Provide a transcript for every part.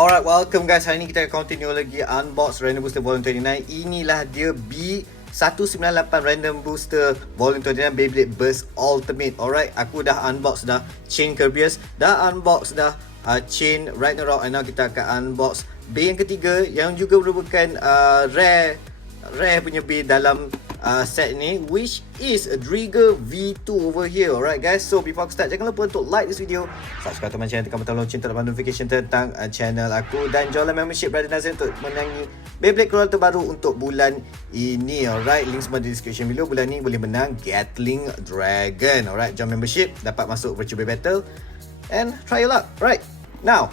Alright, welcome guys. Hari ni kita akan continue lagi unbox Random Booster Volume 29. Inilah dia B-198 Random Booster Volume 29 Beyblade Burst Ultimate. Alright, aku dah unbox dah chain Kirby's, dah unbox dah chain Ragnarok, and now kita akan unbox B yang ketiga yang juga merupakan rare punya B dalam set ni, which is a DRIGER V2 over here. Alright guys, so before aku start, jangan lupa untuk like this video, subscribe to my channel, tekan butang lonceng untuk dapat notification tentang channel aku, dan join membership Brother Nazreen untuk menangi Beyblade keluar terbaru untuk bulan ini. Alright, link semua di description below. Bulan ni boleh menang Gatling Dragon. Alright, join membership, dapat masuk virtual battle and try your luck. Right, now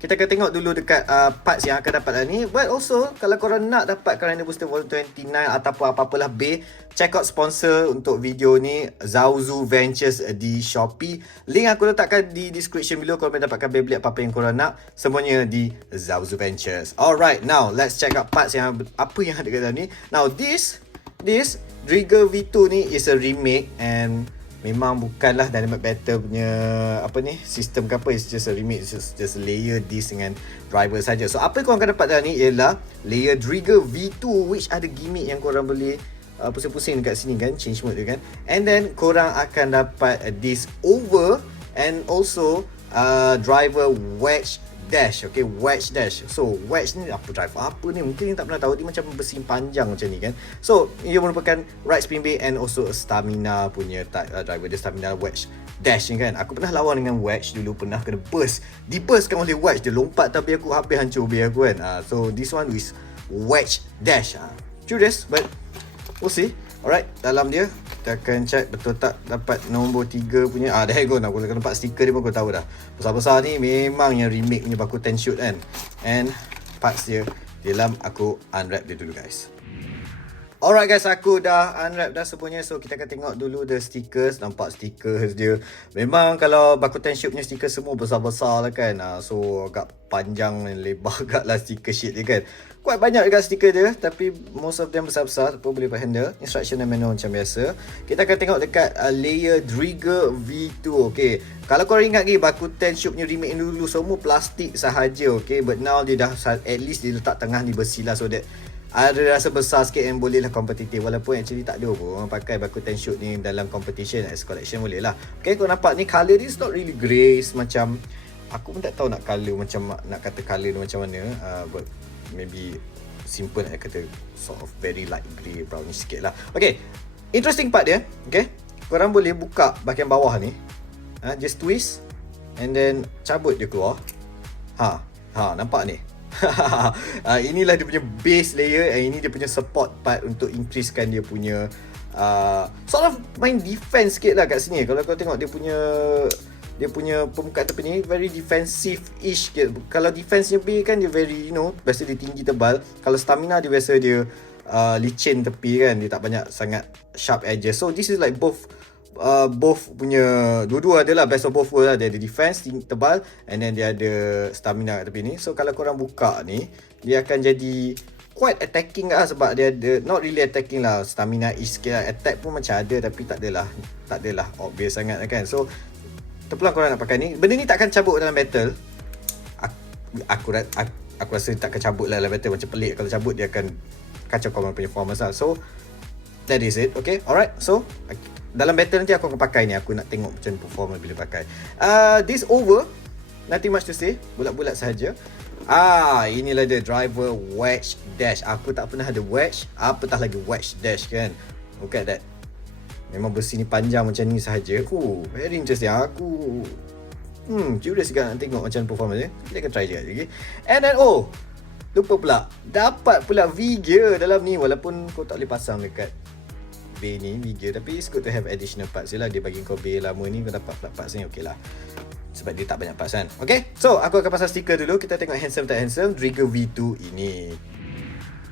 kita akan tengok dulu dekat parts yang akan dapat ni. But also, kalau korang nak dapatkan Random Booster Volume 29 ataupun apa-apalah B, check out sponsor untuk video ni, Zauzu Ventures di Shopee. Link aku letakkan di description below. Korang boleh dapatkan Beyblade apa-apa yang korang nak, semuanya di Zauzu Ventures. Alright, now let's check out parts yang apa yang ada kat dalam ni. Now this DRIGER V2 ni is a remake, and memang bukanlah Dynamite Battle punya apa ni, sistem ke apa. It's just a remake, it's just layer disc dengan driver saja. So apa yang korang akan dapat dalam ni ialah layer DRIGER V2, which ada gimmick yang korang boleh pusing-pusing dekat sini kan, change mode dia kan. And then korang akan dapat disc over and also driver wedge dash. Okay, wedge dash. So wedge ni apa, driver apa ni, mungkin yang tak pernah tahu, dia macam besi panjang macam ni kan. So ia merupakan right spin bay and also stamina punya driver dia, stamina wedge dash ni kan. Aku pernah lawan dengan wedge dulu, pernah kena burst, diburstkan oleh wedge, dia lompat tapi aku habis hancur bay aku kan. So this one is wedge dash. Curious, but we'll see. Alright, dalam dia kita akan check betul tak dapat nombor 3 punya. Dah go, aku nampak stiker dia pun aku tahu dah. Besar-besar ni memang yang remake punya baku 10 shoot kan. And parts dia dalam, aku unwrap dia dulu guys. Alright guys, aku dah unwrap dah semuanya. So kita akan tengok dulu the stickers. Nampak stickers dia, memang kalau baku 10 shoot punya stiker semua besar-besar lah kan. So agak panjang dan lebar agak lah stiker sheet dia kan. Quite banyak juga stiker dia, tapi most of them besar-besar, pun boleh buat handle. Instruction dan manual macam biasa. Kita akan tengok dekat layer DRIGER V2. Okay, kalau korang ingat lagi baku 10 shoot punya remake dulu semua plastik sahaja. Okay, but now dia dah at least dia letak tengah ni besi lah, so that ada rasa besar sikit yang boleh lah kompetitif. Walaupun actually tak ada pun pakai baku 10 shoot ni dalam competition as collection, boleh lah. Okay, kau nampak ni colour dia is not really grey, macam aku pun tak tahu nak colour macam, nak kata colour dia macam mana, but maybe simple nak kata sort of very light grey, brownish sikit lah. Okay, interesting part dia. Okay, korang boleh buka bahagian bawah ni, just twist and then cabut dia keluar. Nampak ni. Inilah dia punya base layer, and ini dia punya support part untuk increasekan dia punya sort of main defense sikit lah kat sini. Kalau kau tengok dia punya permukaan tepi ni very defensive-ish. Kalau defense-nya B kan dia very, biasa dia tinggi tebal. Kalau stamina dia biasa dia licin tepi kan, dia tak banyak sangat sharp edges. So this is like both punya, dua-dua adalah best of both world lah. Dia ada defense tebal, and then dia ada stamina kat tepi ni. So kalau korang buka ni, dia akan jadi quite attacking lah, sebab dia ada, not really attacking lah, stamina-ish sikit lah. Attack pun macam ada, tapi tak adalah obvious sangat kan. So terpulang korang nak pakai ni. Benda ni takkan cabut dalam battle. Aku rasa takkan cabut lah dalam battle. Macam pelik kalau cabut, dia akan kacau korang punya performance lah. So that is it. Okay, alright. So dalam battle nanti aku akan pakai ni. Aku nak tengok macam performance bila pakai. This over, nothing much to say, bulat-bulat sahaja. Inilah dia driver wedge dash. Aku tak pernah ada wedge, apatah lagi wedge dash kan. Look at that. Memang besi ni panjang macam ni sahaja. Very interesting. Aku curious juga nak tengok macam performance dia. Kita akan try je lagi. And then lupa pula, dapat pula V-gear dalam ni. Walaupun kau tak boleh pasang dekat B ni V-gear, tapi it's good to have additional parts je lah. Dia bagi kau B lama ni, kau dapat pula parts ni, okey lah, sebab dia tak banyak parts kan. Okay, so aku akan pasang stiker dulu. Kita tengok handsome tak handsome DRIGER V2 ini.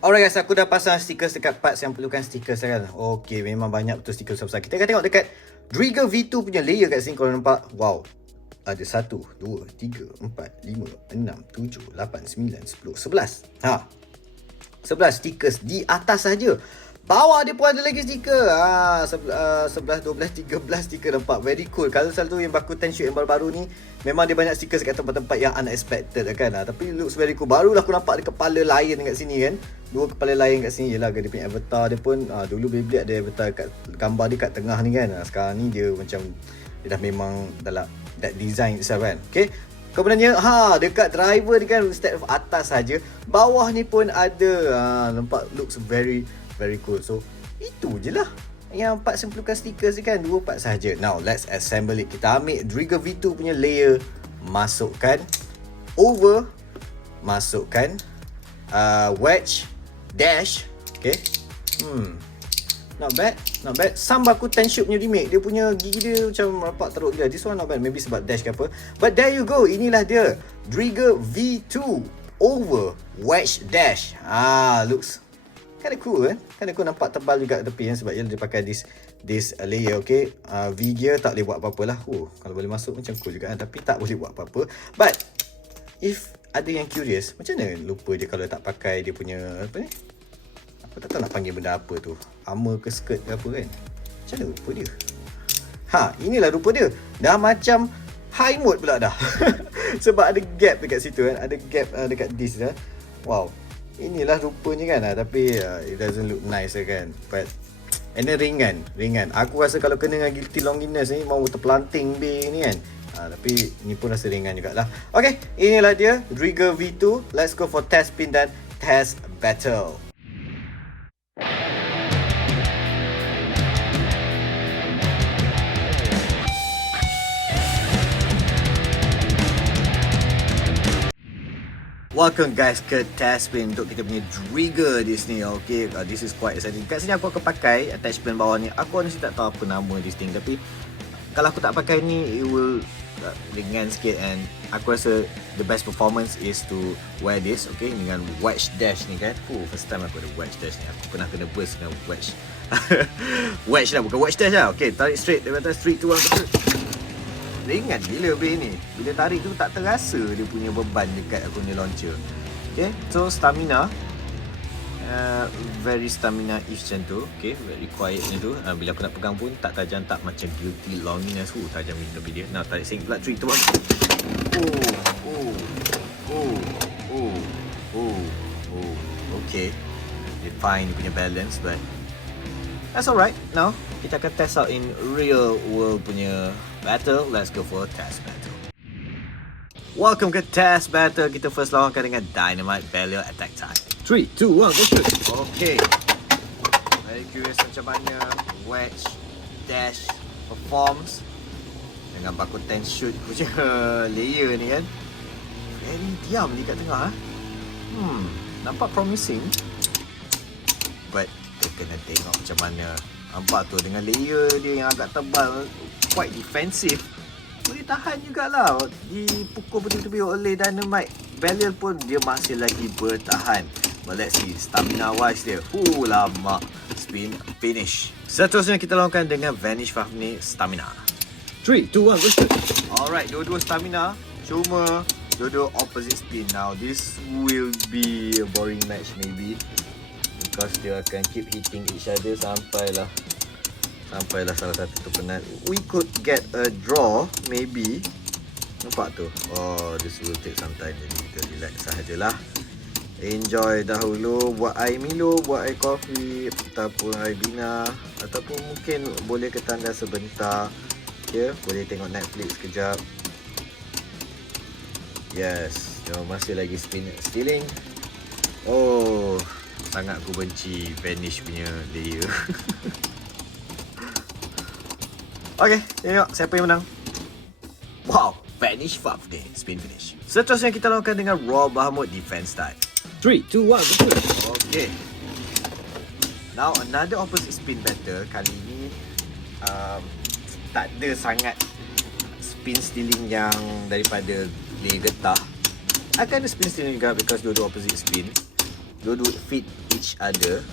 Alright guys, aku dah pasang stiker dekat parts yang perlukan stiker sekarang. Okay, memang banyak betul stiker besar-besar. Kita akan tengok dekat DRIGER V2 punya layer kat sini. Korang nampak, wow, ada 1, 2, 3, 4, 5, 6, 7, 8, 9, 10, 11. 11 stickers di atas saja. Bawah dia pun ada lagi stiker. 11, 12, 13 stiker nampak. Very cool. Kalau selalu yang baku 10 shoot yang baru-baru ni, memang dia banyak stiker kat tempat-tempat yang unexpected kan. Tapi looks very cool. Barulah aku nampak ada kepala lion kat sini kan. 2 kepala lion kat sini. Yelah, dia punya avatar dia pun. Dulu Beyblade ada avatar kat gambar dia kat tengah ni kan. Sekarang ni dia macam, dia dah memang dalam that design itself kan. Okay. Kemudiannya, dekat driver ni kan, instead of atas saja, bawah ni pun ada. Nampak looks very cool. So itu je lah yang part simpulkan stiker ni kan. 2 part sahaja. Now let's assemble it. Kita ambil DRIGER V2 punya layer, masukkan over, masukkan wedge dash. Okay. Not bad. Some baku 10 shoot punya remake, dia punya gigi dia macam rapat teruk dia. This one not bad. Maybe sebab dash ke apa. But there you go. Inilah dia DRIGER V2 over wedge dash. Looks kinda cool kan. Kinda cool. Nampak tebal juga tepi kan, sebab dia pakai this layer. Okay. V-gear tak boleh buat apa-apa lah. Kalau boleh masuk macam cool juga kan. Tapi tak boleh buat apa-apa. But if ada yang curious, macam mana lupa dia kalau tak pakai dia punya apa ni, aku tak tahu nak panggil benda apa tu, armor ke skirt ke apa kan. Macam mana rupa dia? Inilah rupa dia. Dah macam high mode pula dah. Sebab ada gap dekat situ kan. Ada gap dekat disc dah. Wow. Inilah rupanya kan. Tapi it doesn't look nice kan. But and then ringan. Aku rasa kalau kena dengan guilty longiness ni, mau terpelanting B ni kan. Tapi ni pun rasa ringan jugalah. Okay, inilah dia DRIGER V2. Let's go for test spin dan test battle. Welcome guys ke test spin untuk kita punya DRIGER di sini. Okay, this is quite exciting. Kat sini aku akan pakai attachment bawah ni. Aku honestly tak tahu apa nama this thing, tapi kalau aku tak pakai ni, it will ringan sikit. And aku rasa the best performance is to wear this. Okay, dengan wedge dash ni kan. First time aku ada wedge dash ni. Aku pernah kena burst dengan wedge. Wedge lah, bukan wedge dash lah. Okay, tarik straight daripada 3, 2, 1. Ringan gila beli ni. Bila tarik tu tak terasa dia punya beban dekat aku punya launcher. Okay, so stamina very stamina-ish macam tu. Okay, very quiet macam tu. Bila aku nak pegang pun tak tajam, tak macam guilty longiness. Tajam lebih dia. Now tarik sing pula 3, 2, 1. Okay, dia fine dia punya balance, but that's alright. Now kita akan test out in real world punya battle. Let's go for test battle. Welcome ke test battle. Kita first lawankan dengan Dynamite Barrier Attack Time. 3, 2, 1, go shoot. Okay, very curious macam mana wedge dash performs dengan baku 10 shoot punya layer ni kan. Very diam ni kat tengah. Nampak promising, but kita kena tengok macam mana. Nampak tu dengan layer dia yang agak tebal, quite defensive. Boleh tahan jugalah. Dipukul betul-betul oleh Dynamite Barrier pun dia masih lagi bertahan. But let's see, stamina wise dia. Lama. Spin finish. Seterusnya kita lakukan dengan Vanish Fafni stamina. 3, 2, 1, go shoot. Alright, dua-dua stamina. Cuma dua-dua opposite spin. Now this will be a boring match maybe, because dia akan keep hitting each other sampailah salah satu tu penat. We could get a draw maybe. Nampak tu. This will take some time. Jadi kita relax sahajalah. Enjoy dahulu. Buat air Milo, buat air kopi, ataupun air bina, ataupun mungkin boleh ke tanda sebentar. Boleh tengok Netflix kejap. Yes, masih lagi stealing. Sangat aku benci Vanish punya layer. Okay, tengok siapa yang menang. Wow, Vanish Fafni spin finish. Seterusnya kita lakukan dengan Raw Bahamut defense type. 3, 2, 1, go. Okay, now another opposite spin battle. Kali ni tak ada sangat spin stealing yang daripada layer getah. Akan ada spin stealing juga, because dua-dua opposite spin, dua-dua fit each other.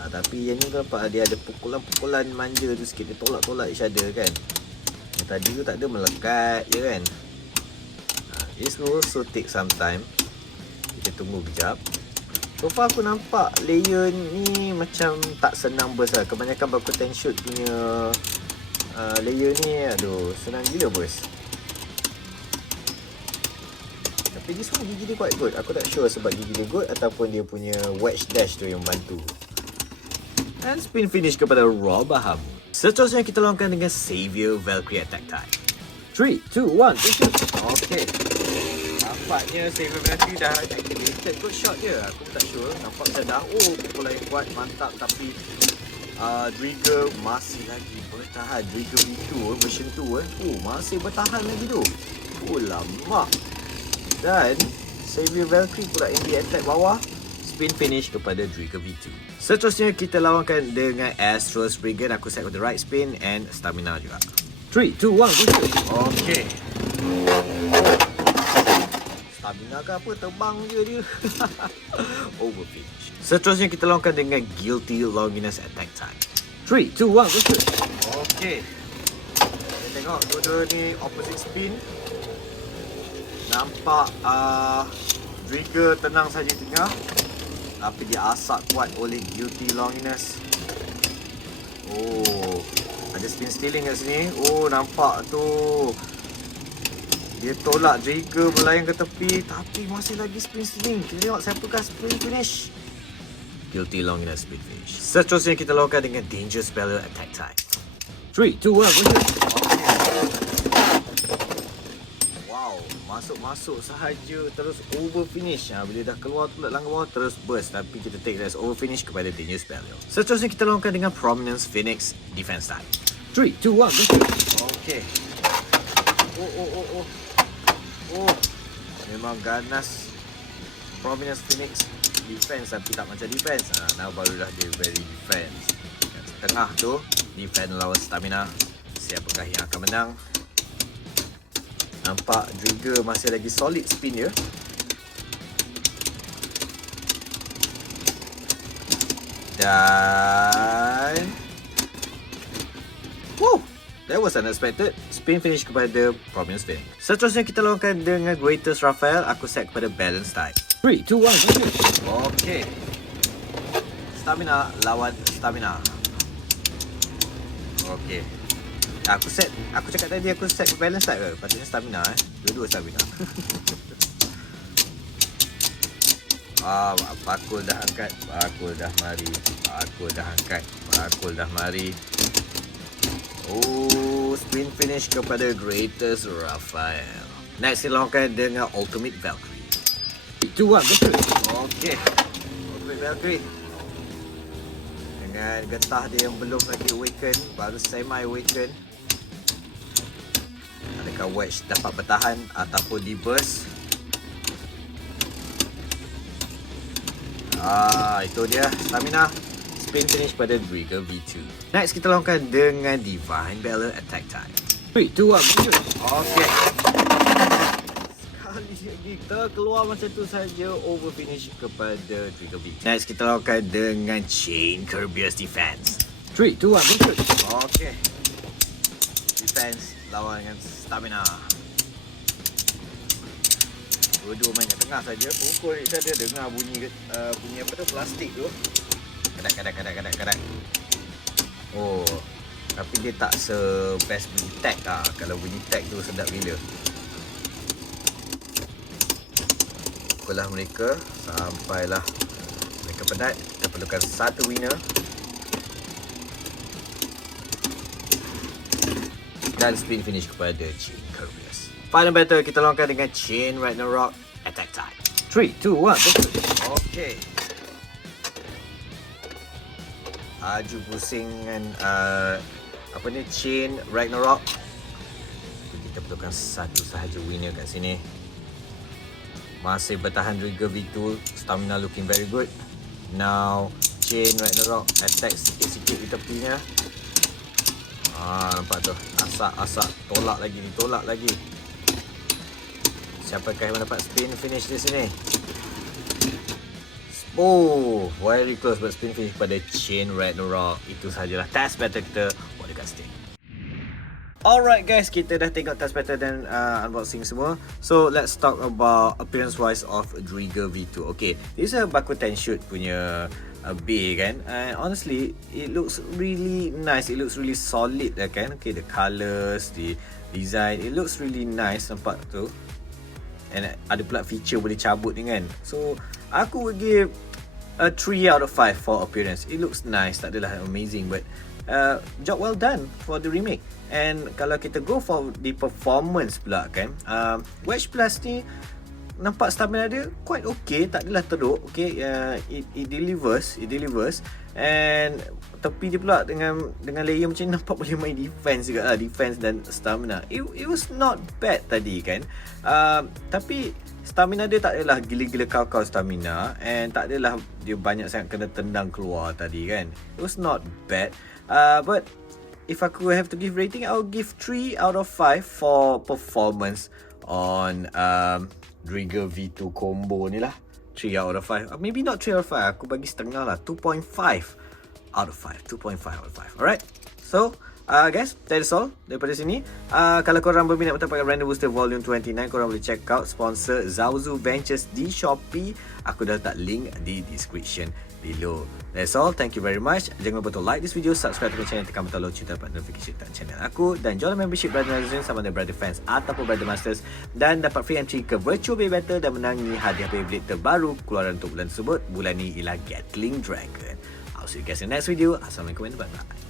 Tapi yang ni nampak dia ada pukulan-pukulan manja tu sikit. Dia tolak-tolak each other kan. Yang tadi tu tak ada, melekat je kan. This will also take some time. Kita tunggu kejap. So far aku nampak layer ni macam tak senang burst lah. Kebanyakan berkutan shoot punya layer ni, aduh, senang gila burst. Tapi this one gigi dia quite good. Aku tak sure sebab gigi dia good ataupun dia punya wedge dash tu yang bantu. And spin finish kepada raw baham. Seterusnya kita lawankan dengan Savior Valkyrie Attack Type. 3, 2, 1, shoot. Okay. Nampaknya Savior Valkyrie dah activated. Good shot dia. Aku pun tak sure. Nampak macam dah. Oh, pukulan yang kuat. Mantap. Tapi DRIGER masih lagi bertahan. DRIGER V2 version 2 masih bertahan lagi tu. Oh, lama. Dan Savior Valkyrie pula yang di attack bawah. Spin finish kepada DRIGER V2. Seterusnya kita lawankan dengan Astro's Brigade. Aku set with the right spin and stamina juga. 3, 2, 1, go. Okay. Stamina ke apa? Terbang je dia. Over finish. Seterusnya kita lawankan dengan Guilty Longinus Attack Time. 3, 2, 1, go. Okay. Kita tengok dua-dua ni opposite spin. Nampak DRIGER tenang saja tengah. Tapi dia asak kuat oleh Guilty Longinus. Oh, ada spin stealing kat sini. Oh, nampak tu. Dia tolak DRIGER melayang ke tepi. Tapi masih lagi spin stealing. Kita tengok siapakah spin finish. Guilty Longinus spin finish. Seterusnya kita lakukan dengan Danger Speller Attack Time. 3, 2, 1, go. Masuk sahaja terus over finish. Bila dah keluar tu langgar bawah terus burst. Tapi kita take as over finish kepada Danger Speller. Seterusnya kita lakukan dengan Prominence Phoenix Defense Type. 3, 2, 1, go. Okay. Oh. Memang ganas Prominence Phoenix defense tapi tak macam defense. Now barulah dia very defense. Kat tengah tu defense lawan stamina. Siapakah yang akan menang? Nampak DRIGER masih lagi solid spin dia. Dan that was unexpected. Spin finish kepada Prominence Phoenix. Seterusnya kita lawankan dengan Greatest Raphael. Aku set kepada Balance Type. 3, 2, 1, okay. Stamina lawan stamina. Okay. Aku cakap tadi aku set balance type ke? Patutnya stamina Dua-dua stamina. Pakul dah angkat. Pakul dah mari. Oh, spin finish kepada Greatest Raphael. Next kita lawankan dengan Ultimate Valkyrie. 2, 1, go. Okay. Ultimate Valkyrie dengan getah dia yang belum lagi awaken, baru semi awaken. Adakah wedge dapat bertahan ataupun di burst? Itu dia stamina. Spin finish pada DRIGER V2. Next kita lakukan dengan Divine Valor Attack Time. 3, 2, 1, okay. Sekali lagi terkeluar macam tu saja, over finish kepada DRIGER V2. Next kita lakukan dengan Chain Courteous Defense. 3, 2, 1, okay. Defense lawan dengan stamina. Dua-dua main kat tengah saja. Pukul ni saya dengar bunyi apa tu, plastik tu. Kadak. Oh, tapi dia tak se-best bunyi tag lah. Kalau bunyi tag tu sedap gila. Pukulah mereka sampailah mereka penat. Kita perlukan satu winner. Dan spin finish kepada Chain Courteous. Final battle kita lawankan dengan Chain Ragnarok Attack Time. 3, 2, 1, okay. Aju pusing dengan Chain Ragnarok. Kita perlukan satu sahaja winner kat sini. Masih bertahan DRIGER V2. Stamina looking very good. Now Chain Ragnarok attack sikit-sikit di tepinya. Nampak tu, asak tolak lagi. Siapakah yang mendapat spin finish di sini? Oh, very close but spin finish pada Chain Ragnarok. Itu sahajalah test battle kita. What do you guys think? Alright guys, kita dah tengok test pattern dan unboxing semua. So let's talk about appearance wise of DRIGER V2. Okay, this is a Baku 10 shoot punya bay kan. And honestly, it looks really nice. It looks really solid kan. Okay, the colours, the design, it looks really nice nampak tu. And ada pula feature boleh cabut ni kan. So aku would give a 3 out of 5 for appearance. It looks nice, tak adalah amazing, but job well done for the remake. And kalau kita go for the performance pula kan, Wedge Plus ni nampak stamina dia quite okay, tak adalah teruk. Okay, it delivers. And tepi dia pula dengan layer macam ni nampak boleh main defense juga lah, defense dan stamina. It was not bad tadi kan. Tapi stamina dia tak adalah gila-gila kau stamina, and tak adalah dia banyak sangat kena tendang keluar tadi kan. It was not bad. But if aku have to give rating, I'll give 3 out of 5 for performance on DRIGER V2 combo ni lah. 3 out of 5. Maybe not 3 out of 5. Aku bagi setengah lah. 2.5 out of 5. 2.5 out of 5. Alright. So, guys, that is all daripada sini. Kalau korang berminat untuk pakai Random Booster Volume 29, korang boleh check out sponsor Zauzu Ventures di Shopee. Aku dah letak link di description below. That's all. Thank you very much. Jangan lupa to like this video, subscribe to channel, tekan butang lonceng dapat notification tentang channel aku, dan join membership Brother Nazreen sama ada Brother Fans ataupun Brother Masters, dan dapat free entry ke Virtual Bay Battle dan menangi hadiah Beyblade terbaru keluaran untuk bulan tersebut. Bulan ni ialah Gatling Dragon. I'll see you guys in the next video. Assalamualaikum and bye-bye.